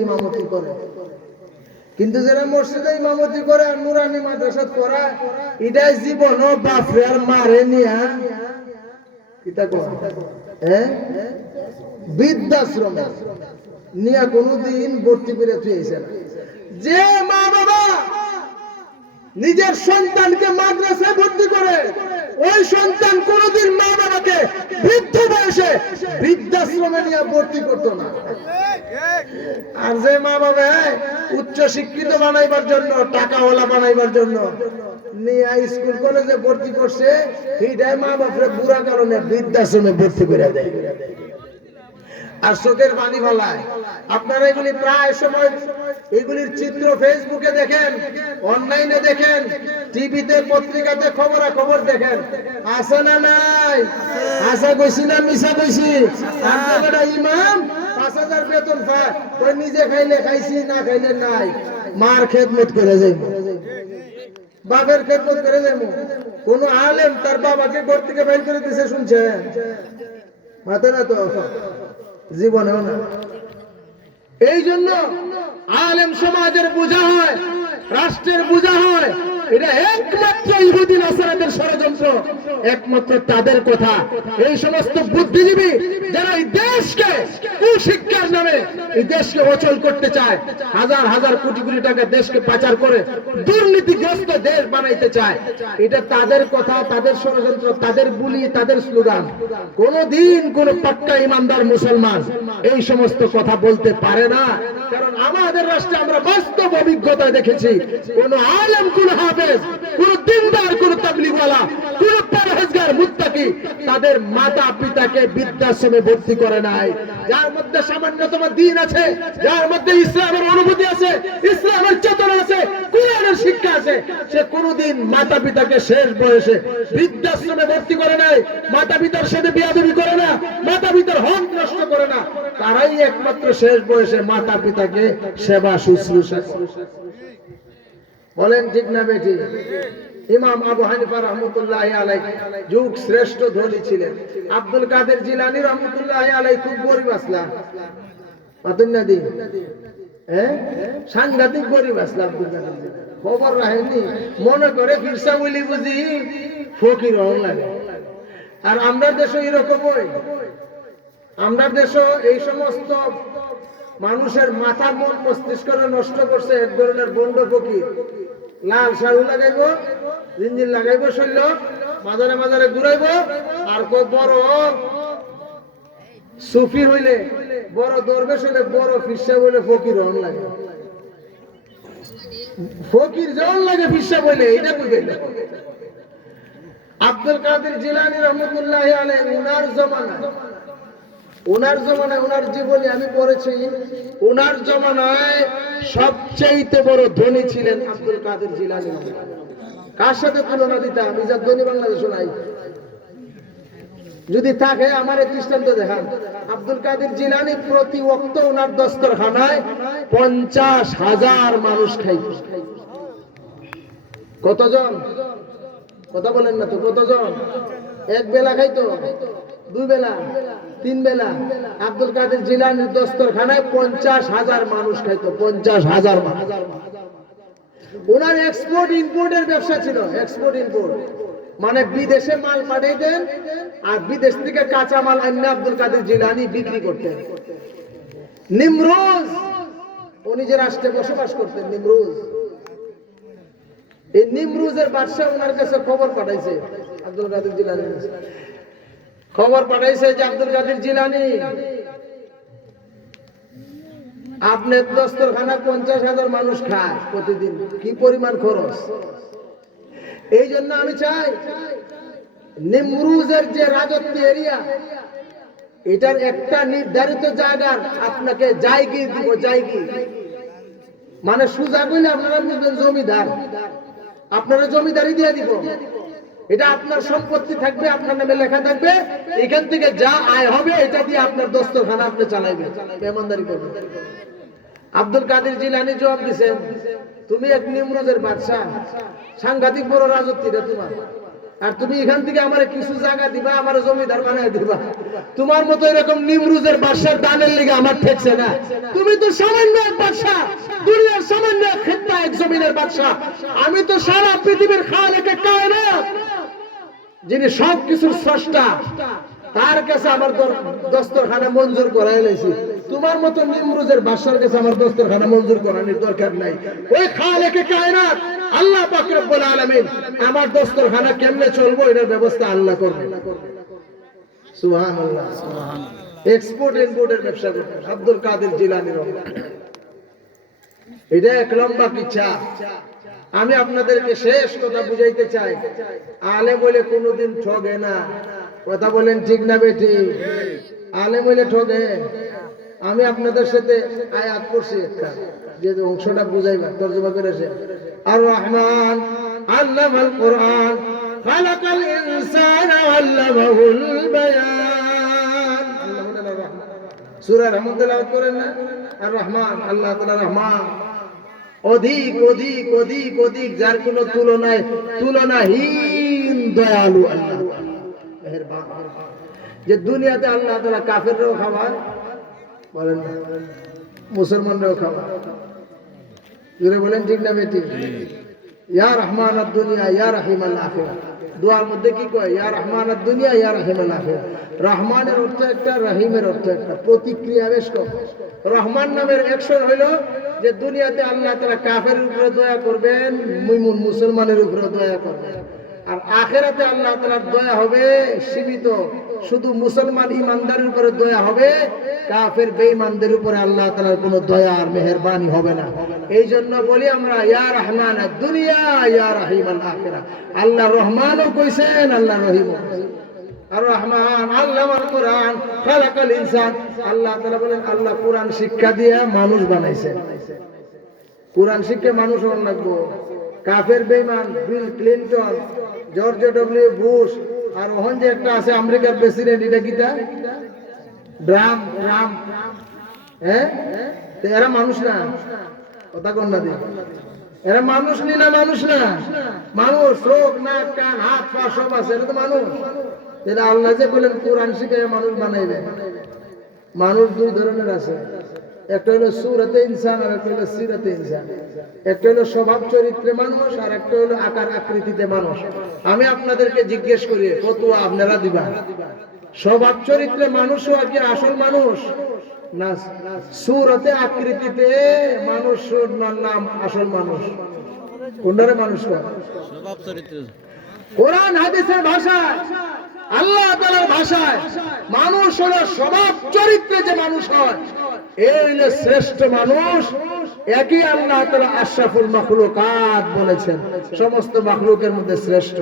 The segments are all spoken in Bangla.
ইমামতি করে। কিন্তু যারা মসজিদে ইমামতি করে আর নুরানি মাদ্রাসা পড়ায় এটাই জীবন, ও বাপরে, আর মারে নিয়া কিতা কয়? হ্যাঁ বৃদ্ধাশ্রমে। নিয়া কোনোদিন ভর্তি করে থুয়েছে না। যে মা বাবা নিজের সন্তানকে মাদ্রাসায় ভর্তি করে, ওই সন্তান কোনদিন মা বাবাকে বৃদ্ধ বয়সে বৃদ্ধাশ্রমে নিয়ে ভর্তি করতো না। আর যে মা বাবা উচ্চ শিক্ষিত বানাইবার জন্য, টাকাওয়ালা বানাইবার জন্য নিয়ে স্কুল, কলেজে ভর্তি করছে মা বাপরে বুড়া কারণে বৃদ্ধাশ্রমে ভর্তি করে দেয়। আর চোখের পানি ফলায়। আপনারা এগুলি প্রায় সময় এগুলির চিত্র ফেসবুকে দেখেন অনলাইনে দেখেন টিভিতে পত্রিকাতে খবর খবর দেখেন। আসে না নাই? আশা কইছি না মিশা কইছি? ইমাম, পাঁচ হাজার বেতন পায়। ওই নিজে খাইলে খাইছি, না খাইলে নাই। মার খেদমত করে যাইব। বাপের খেদমত করে যাইব। কোন আলেম তার বাবাকে ঘর থেকে বাইর করে দিছে শুনছে মাথা না তো? জীবনেও না। এই জন্য আলেম সমাজের বোঝা হয় রাষ্ট্রের বোঝা হয় এটা একমাত্র ইহুদি নাসারাদের ষড়যন্ত্র, একমাত্র তাদের কথা। এই সমস্ত বুদ্ধিজীবী যারা এই দেশকে কুশিক্ষার নামে, এই দেশকে অচল করতে চায়, হাজার হাজার কোটি কোটি টাকা দেশকে পাচার করে দুর্নীতিগ্রস্ত দেশ বানাইতে চায়, এটা তাদের কথা, তাদের ষড়যন্ত্র, তাদের বুলি, তাদের স্লোগান। কোনদিন কোন পাক্কা ইমানদার মুসলমান এই সমস্ত কথা বলতে পারে না। কারণ আমাদের রাষ্ট্রে আমরা বাস্তব অভিজ্ঞতায় দেখেছি, কোন আলেম কোন হাফেজ কোন দিনদার, কোন তাবলিগওয়ালা, কোন পরহেজগার, মুত্তাকি, তাদের মাতা পিতাকে বৃদ্ধাশ্রমে ভর্তি করে নাই। যার মধ্যে সামান্যতম দিন আছে, যার মধ্যে ইসলামের অনুভূতি আছে, ইসলামের চেতনা আছে, কোরআনের শিক্ষা আছে, সে কোনোদিন মাতা পিতাকে শেষ বয়সে বৃদ্ধাশ্রমে ভর্তি করে নাই মাতা পিতার সাথে বিয়াদবি করে না মাতা পিতার হক নষ্ট করে না। তারাই একমাত্র শেষ বয়সে মাতা পিতাকে সেবা শুশ্রূষা করে। বলেন ঠিক না বেটি ইমাম আবু হানিফা রহমতুল্লাহ আলাই যুগ শ্রেষ্ঠ ধনী ছিলেন। আব্দুল কাদের জিলানি রহমতুল্লাহ আলাই খুব গরিব আসলাম পাতুন নদী? হ্যাঁ সাংঘাতিক গরিব আসলাম আব্দুল কাদের খবর রাখেনি মনে করে ফিরসা বলি বুঝি ফকির হন লাগে আর আমরা দেশে এরকমই আমরা দেশ এই সমস্ত মানুষের মাথা মন মস্তিষ্ক নষ্ট করছে, এক ধরনের বন্ড ফকির। লাল শাড়ু লাগাইব, জিঞ্জির লাগাইব শৈল মাজারে মাজারে ঘুরাইব, আর কো বড় সুফি হইলে, বড় দরবেশ হইলে বড় ফিসা হইলে ফকির হন লাগে। ফকির জন লাগে ফিসা বইলে এটা কইবে আব্দুল কাদের জিলানি রহমতুল্লাহ আলাই উনার জমানায় ওনার জমানায়, ওনার জীবনে আমি পড়েছি। ওনার জমানায় সবচেয়ে বড় ধনী ছিলেন আব্দুল কাদের জিলানি। কার সাথে তুলনা দিতাম আমি যা ধনী বাংলাদেশ নাই। যদি থাকে, আমার এই দৃষ্টান্ত দেখান। আব্দুল কাদের জিলানি প্রতি ওক্ত ওনার দস্তরখানায় পঞ্চাশ হাজার মানুষ খাইত কতজন? কথা বলেন না তো, কতজন? এক বেলা খাইতো? দুই বেলা তিন বেলা আব্দুল কাদের দস্তরখানায় পঞ্চাশ হাজার মানুষ পঞ্চাশ হাজার ওনার এক্সপোর্ট ইম্পোর্টের ব্যবসা ছিল এক্সপোর্ট ইম্পোর্ট মানে বিদেশে মাল পাঠাইতেন আর বিদেশ থেকে কাঁচা মাল আন্য আব্দুল কাদের জিলানি বিক্রি করতেন। নিমরোজ, উনি যে রাষ্ট্রে বসবাস করতেন, নিমরোজ। এই নিমরুজের বাদশাহ ওনার কাছে খবর পাঠাইছে, আব্দুল কাদের জিলানি খবর পাঠাইছে যে আব্দুল কাদের জিলানি। আপনার দস্তরখানা পঞ্চাশ হাজার মানুষ খায় প্রতিদিন। কি পরিমাণ খরচ? এই জন্য আমি চাই নিমরুজের যে রাজত্ব এরিয়া, এটার একটা নির্ধারিত জায়গার আপনাকে জায়গি দিব, জায়গি। মানে সুজা কইলে আপনারা বুঝবেন, জমিদার। আপনারা জমিদারি দিয়ে দিব। এটা আপনার সম্পত্তি থাকবে, আপনার নামে লেখা থাকবে। এখান থেকে যা আয় হবে, এটা দিয়ে আপনার দস্তরখানা আপনি চালাইবেন। মেহমানদারি করবেন। আব্দুল কাদের জিলানি জবাব দিছেন, তুমি এক নিমরুজের বাদশাহ। সাংঘাতিক বড় রাজত্ব এটা তোমার। আর তুমি এখান থেকে আমার কিছু জায়গা দিবা, আমার জমিদার বানায় দিবা। তোমার মতো এরকম নিমরুজের বাদশার দানের লিগে আমার ঠেকছে না। তুমি তো সামান্য এক বাদশা দুনিয়ার সামান্য এক খেত্তা এক জমিনের বাদশা আমি তো সারা পৃথিবীর খালেকে কায়নাত যিনি সব কিছুর স্রষ্টা, তার কাছে আমার দস্তরখানা মঞ্জুর করাই লাইছি। তোমার মতো নিমরুজের বাসার কাছে আমার দস্তরখানা মঞ্জুর করানোর দরকার নাই। ওই খালেকে কায়নাত। আল্লাহ পাক রব্বুল আলামিন আমার দস্তরখানা কেমনে চলবো এটার ব্যবস্থা আল্লাহ করবে সুবহানাল্লাহ। এক্সপোর্ট ইম্পোর্টের ব্যবসা করতে আব্দুল কাদের রহমান। এটা এক লম্বা কিচ্ছা আমি আপনাদেরকে শেষ কথা বুঝাইতে চাই। আলে বলে কোনোদিন ঠগে না। কথা বলেন ঠিক না বেটি আলে বলে ঠগে। আমি আপনাদের সাথে আয়াত করছি একটা। যে অংশটা বুঝাইবা তর্জমা করেছে আর রহমান আল্লামাল কোরআন খালাকাল ইনসানা আল্লামাহুল বায়ান আল্লাহ রহমান তেলাওয়াত করেন না؟ আর রহমান আল্লাহ তাআলা রহমান। অধিক অধিক অধিক অধিক যার কোনো তুলনায় তুলনাহীন দয়ালু আল্লাহ মেহেরবান। যে দুনিয়াতে আল্লাহ তারা কাফেররাও খাওয়ায় বলেন মুসলমানরাও খাওয়ায় জুড়ে বলেন ঠিক না বেটি? ইয়া রহমান দুনিয়া ইয়া রহিম আল্লাহ দোয়ার মধ্যে কি কয়? ইয়া রহমান দুনিয়া ইয়া রহিম আল্লাহ রহমানের অর্থ একটা রহিমের অর্থ একটা। প্রতিক্রিয়া বেশ কম। রহমান নামের একশন হইল যে দুনিয়াতে আল্লাহ তারা কাফের উপরে দয়া করবেন মুমিন মুসলমানের উপরে দয়া করবেন। আর আখেরাতে আল্লাহ তালার দয়া হবে সীমিত। শুধু মুসলমান ইমানদারের উপরে দয়া হবে, কাফের বেঈমানদের উপরে আল্লাহ তালার কোনো দয়া আর মেহেরবানি হবে না। এই জন্য বলি আমরা, ইয়া রহমান দুনিয়া, ইয়া রহিম আখেরা। আল্লাহ রহমানও কইছেন, আল্লাহ কইছেন। আর রহমান আল্লাহ কোরআন, খালাকাল ইনসান। আল্লাহ তাআলা বলেন, আল্লাহ কোরআন শিক্ষা দিয়ে মানুষ বানাইছেন কোরআন শিক্ষে মানুষ লাগবো কাফের বেইমান Bill Clinton, George W Bush আর ওহন যে একটা আছে আমেরিকার প্রেসিডেন্ট, এটা কিটা ড্রাম ড্রাম হ্যাঁ এরা মানুষ না। কথা কন না এরা মানুষ নি না মানুষ না? মানুষ, চোখ, নাক, কান, হাত, পা, সব আছে। এটা তো মানুষ। এটা আল্লাহ যে বলেন, কোরআন শিখে মানুষ বানাইবে। মানুষ দুই ধরনের আছে। একটা হলো সুরতে ইনসান আর একটা হলো সিরতে ইনসান। একটা হলো স্বভাব চরিত্রে মানুষ আর একটা হলো আকার আকৃতিতে মানুষ। আমি আপনাদেরকে জিজ্ঞেস করি ফতুয়া আপনারা দিবা? স্বভাব চরিত্রে মানুষ আর কি আসল মানুষ? না সুরতে আকৃতিতে মানুষ নাম আসল মানুষ। কোনটারে মানুষ কোরআন হাদিসের ভাষায় আল্লাহ তাআলার ভাষায় মানুষ হলো স্বভাব চরিত্রে যে মানুষ হয়। এই শ্রেষ্ঠ মানুষ একই আল্লাহ তাআলা আশরাফুল মাখলুকাত বলেছেন, সমস্ত মাখলুকের মধ্যে শ্রেষ্ঠ।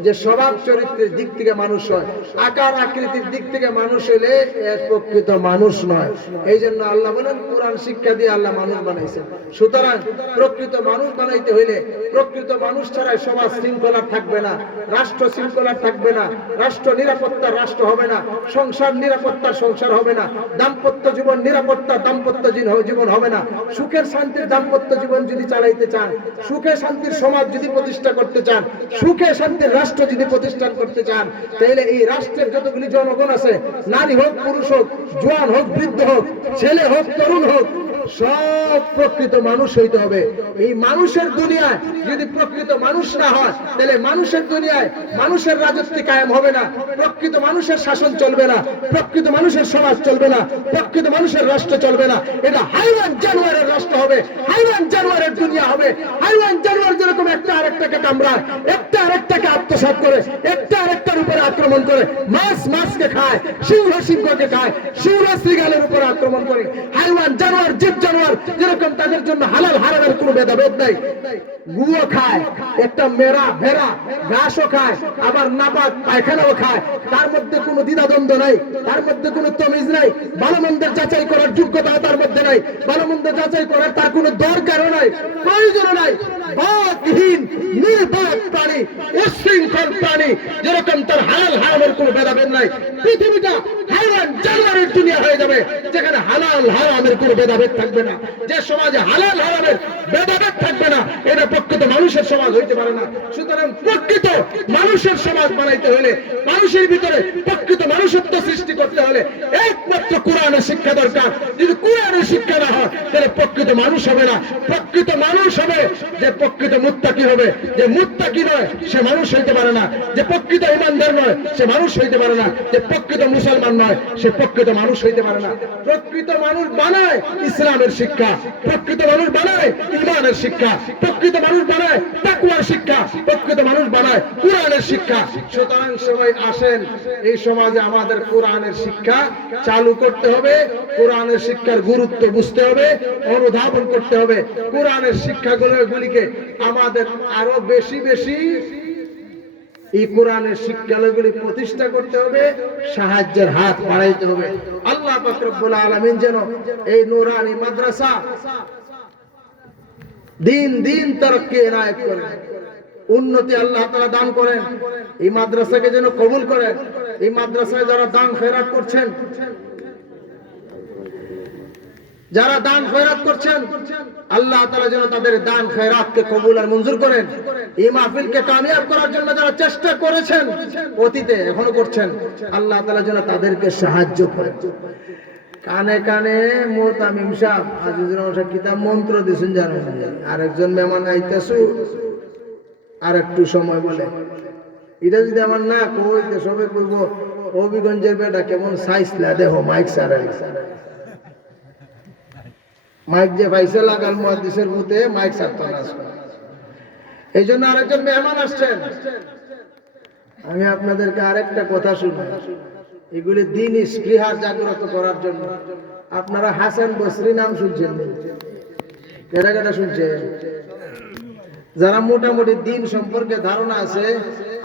যে স্বভাব চরিত্রের দিক থেকে মানুষ হয়, আকার আকৃতির দিক থেকে মানুষ হলে প্রকৃত মানুষ নয়। এই জন্য আল্লাহ বলেন, কোরআন শিক্ষা দিয়ে আল্লাহ মানুষ বানাইছেন। সুতরাং প্রকৃত মানুষ বানাইতে হইলে প্রকৃত মানুষ ছাড়াই সমাজ শৃঙ্খলা থাকবে না, রাষ্ট্র শৃঙ্খলা থাকবে না, রাষ্ট্র নিরাপত্তার রাষ্ট্র হবে না, সংসার নিরাপত্তা সংসার হবে না, দাম্পত্য জীবন নিরাপত্তা দাম্পত্য জীবন- জীবন হবে না, সুখের শান্তির দাম্পত্য জীবন যদি চালাইতে চান, সুখে শান্তির সমাজ যদি প্রতিষ্ঠা করতে চান, সুখে শান্তির রাষ্ট্র যদি প্রতিষ্ঠান করতে চান তাহলে এই রাষ্ট্রের যতগুলি জনগণ আছে, নারী হোক, পুরুষ হোক, জোয়ান হোক, বৃদ্ধ হোক, ছেলে হোক, তরুণ হোক সব প্রকৃত মানুষ হইতে হবে। এই মানুষের দুনিয়ায় যদি প্রকৃত মানুষ না হয়, তাহলে মানুষের দুনিয়ায় মানুষের রাজত্ব কায়েম হবে না। প্রকৃত মানুষের শাসন চলবে না। প্রকৃত মানুষের সমাজ চলবে না। প্রকৃত মানুষের রাষ্ট্র চলবে না। এটা হাইওয়ান জানুয়ারের রাষ্ট্র হবে। হাইওয়ান জানুয়ারের দুনিয়া হবে। হাইওয়ান জানুয়ার যেরকম একটা আরেকটাকে কামড়ায়, একটা আরেকটাকে আত্মসাৎ করে, একটা উপরে আক্রমণ করে, মাছ মাছকে খায় সিংহ সিংহকে খায় সিংহ শ্রীগালের উপরে আক্রমণ করে। হাইওয়ান জানোয়ার, জীব জানোয়ার, যেরকম তাদের জন্য হালাল, হারামের কোনো ভেদাভেদ নাই। খায়, একটা মেরা, ভেড়া, ঘাসও খায়, আবার নাপাক পায়খানাও খায়। তার মধ্যে কোনো দ্বিধাদ্বন্দ্ব নাই, তার মধ্যে কোনো তমিজ নাই। ভালো মন্দের যাচাই করার যোগ্যতা তার মধ্যে নাই। ভালো মন্দের যাচাই করার তার কোনো দরকারও নাই, প্রয়োজনও নাই। বাকহীন নির্বাক প্রাণী প্রাণী যেরকম তার হালাল হারামের কোনো ভেদাভেদ নাই। পৃথিবীটা হাইরান জানোয়ারের দুনিয়া হয়ে যাবে, যেখানে হালাল হারামের কোনো ভেদাভেদ থাকবে না। যে সমাজে হালাল হারামের ভেদাভেদ থাকবে না মানুষের সমাজ হইতে পারে না। সুতরাং প্রকৃত মানুষের সমাজ বানাইতে হলে মানুষের ভিতরে প্রকৃত মানুষত্ব সৃষ্টি করতে হলে একমাত্র কোরআনের শিক্ষা দরকার। যদি কোরআনের শিক্ষা না হয়, তাহলে প্রকৃত মানুষ হবে না। প্রকৃত মানুষ হবে যে প্রকৃত মুত্তাকি হবে। যে মুত্তাকি নয়, সে মানুষ হইতে পারে না। যে প্রকৃত ইমানদার নয়, সে মানুষ হইতে পারে না। যে প্রকৃত মুসলমান নয়, সে প্রকৃত মানুষ হইতে পারে না। প্রকৃত মানুষ বানায় ইসলামের শিক্ষা। প্রকৃত মানুষ বানায় ইমানের শিক্ষা। প্রকৃত মানুষ বানায় তাকুয়ার শিক্ষা প্রকৃত মানুষ বানায়, কোরআনের শিক্ষা। সুতরাং সবাই আসেন, এই সমাজে আমাদের কোরআনের শিক্ষা চালু করতে হবে, কোরআনের শিক্ষার গুরুত্ব বুঝতে হবে, অনুধাবন করতে হবে। কোরআনের শিক্ষাগুলো গুলিকে আমাদের আরও বেশি বেশি এই কোরআনের শিক্ষালয়গুলি প্রতিষ্ঠা করতে হবে, সাহায্যের হাত বাড়াইতে হবে। আল্লাহ ফকরবুল আলমিন যেন এই নুরানি মাদ্রাসা দিন দিন তরক্কি এনায়ত করেন। উন্নতি আল্লাহ তারা দান করেন। এই মাদ্রাসাকে যেন কবুল করেন। এই মাদ্রাসায় যারা দান খেরাত করছেন, যারা দান খয়রাত করছেন, আল্লাহ তাআলা যেন তাদের দান খয়রাতকে কবুল আর মঞ্জুর করেন। এই মাহফিলকে কামিয়াব করার জন্য যারা চেষ্টা করেছেন, অতীতে এখনও করছেন, আল্লাহ তাআলা যেন তাদেরকে সাহায্য করেন। কানে কানে মোতামিম সাহেব আজিজুর রহমান সাহেব কিতাব মন্ত্র দিছেন জানেন আরেকজন মেহমান আইতাছু আর একটু সময় বলে। এটা যদি আমার না কই, তো সবে কইব, হবিগঞ্জের বেটা কেমন সাইজ লা দেখো মাইক সারা মাইক যে পাইছে লাগাল মহাদিসের মুতে, মাইক সারতো না এই জন্য আরেকজন মেহমান আসছেন। আমি আপনাদেরকে আরেকটা কথা শুনি এগুলি দিন স্পৃহা জাগ্রত করার জন্য। আপনারা হাসান বসরি নাম শুনছেন? কেটা কেটা শুনছেন? যারা মোটামুটি দিন সম্পর্কে ধারণা আছে,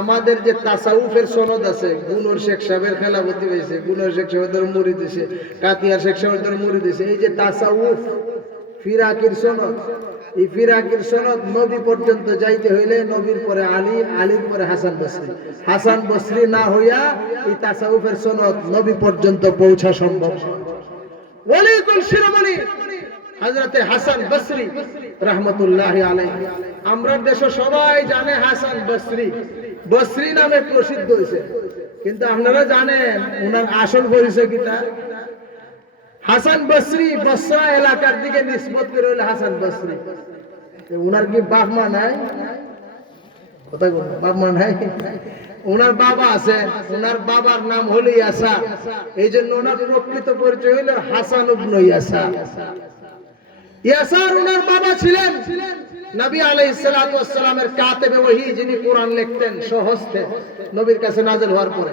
আমাদের যে তাসাউফের সনদ আছে গুনর শেখ সাহেবের খেলাপতি হয়েছে গুনর শেখ সাহেবের ধরে মুড়ি দিছে কাতিয়ার শেখ সাহেবের ধরে মুড়ি দিছে এই যে তাসাউফ, ফিরাকির সনদ এই ফিরাকির সনদ নবী পর্যন্ত যাইতে হইলে নবীর পরে আলী, আলীর পরে হাসান বসরি। হাসান বসরি না হইয়া এই তাসাউফের সনদ নবী পর্যন্ত পৌঁছা সম্ভব। ওয়ালাইকুম শিরোমণি হযরতে হাসান বসরি আলাইহি। আমরা দেশে সবাই জানে হাসান বসরি। বসরি নামে প্রসিদ্ধ হয়েছে কিন্তু আপনারা জানেন, ওনার আসল পরিচয় কিটা হাসান বসরি, বসরা এলাকার দিকে নিসবত করে হইলে হাসান বসরি। ওনার কি বাপ মা নাই? কথা বল নাই? ওনার বাবা আছে ওনার বাবার নাম হলো ইয়াসা। এই জন্য ওনার প্রকৃত পরিচয় হইল হাসান উবনু ইয়াসা। ইয়াসার ওনার বাবা ছিলেন নবী ওয়াস সালামের কাতেবে ওহী যিনি কোরআন লিখতেন সহস্তে নবীর কাছে নাযিল হওয়ার পরে।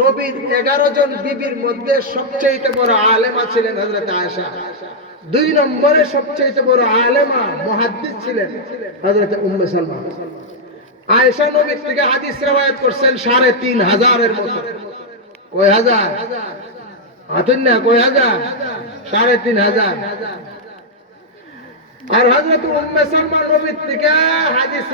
নবীর 11 জন বিবির মধ্যে সবচেয়ে বড় আলেমা ছিলেন হযরত আয়েশা। দুই নম্বরে সবচেয়ে বড় আলেমা মুহাদ্দিস ছিলেন হযরত উম্মে সালমা। আয়েশা নবীর থেকে হাদিস রওয়ায়াত করছেন সাড়ে তিন হাজারের মতো। কয় হাজার? হাতুন না, কয় হাজার? সাড়ে তিন হাজার। আর হযরত উম্মে সালমা নবীর থেকে হাদিস